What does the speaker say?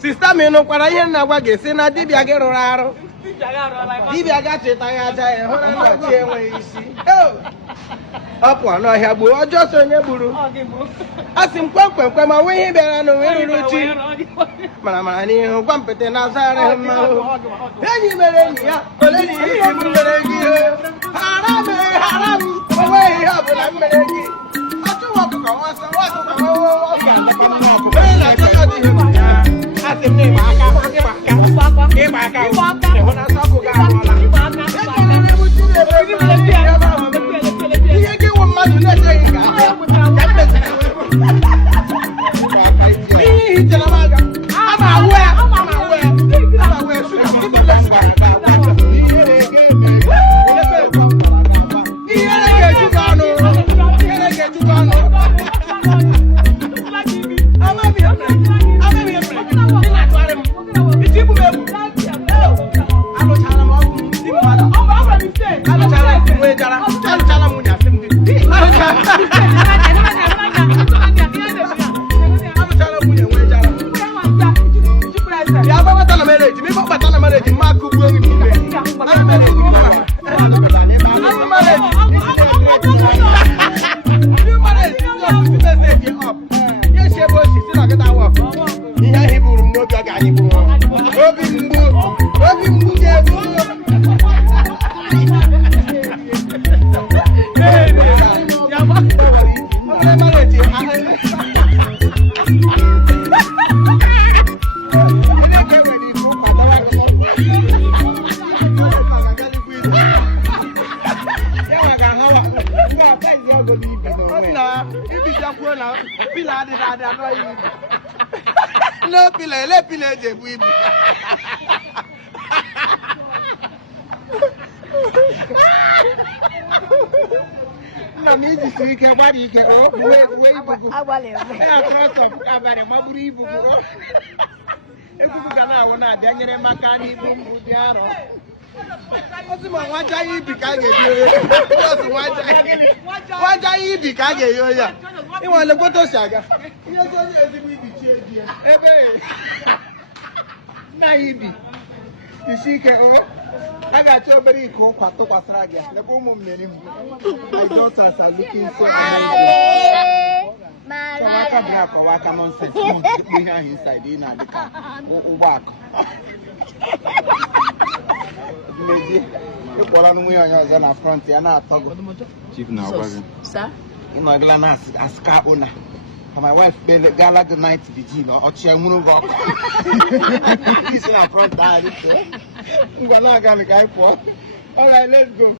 Sister me no kwara ihe na gwa ge si na dibia ge rụrụ arụ. Dibia ga cheta ya aja ya hụrụ na ji enwe isi. Ọpụ anọ ọhịa gbuo ọjọọ so onye gburu. Asị m kwemkwemkwe ma nwe ihe bịara n'onwe ruru chi. Mara n'ihu gwa mpete na azara mmanụ. Enyi mere enyi ya ole na ihe ibu mere gị. Haram onwe ihe ọbụla mere gị. Ọchụ ọkụkọ nwasọ ọkụkọ onye na-achọ ya dị ihe ya. Asị m n'ịgba aka ịhụ na sọkụ ga ahụla. Ihe gị wụ mmadụ na-echeghị ka ihe hichere m aka ama ahụ ya ihere ga-ejukwa ọnụ no pile, le pile je bu ibi. Na mi ji siri ke gbadi ike o, we ibugu. Agbale. Ya cross of abare maburu ibugu o. Ebugu ga na awon na abia nyere maka ni ibu mbu di aro. Osi mo waja ibi ka ge bi o. Osi waja ibi ka ge yo ya. Iwon le goto saga. Iye to ni ezigbo ibi chi eji. Ebe. Na ibi. Isike o. Aga cho obere iko kwa to kwasara gị. Le ko ụmụ mmeri m. My daughters are looking so amazing. Kawaka bra kawaka nonsense. Mo dey here inside in na dika. Ụgbọ akụ. Mmezi. Ịkwara nwe onye ọzọ na front ya na-atọgo. Chief na agwazi. Sir. Ino agala na aska ona. My wife bele gala the night vigil or chiamunu go. He's in front. Ngwana aga me guy for. All right, let's go.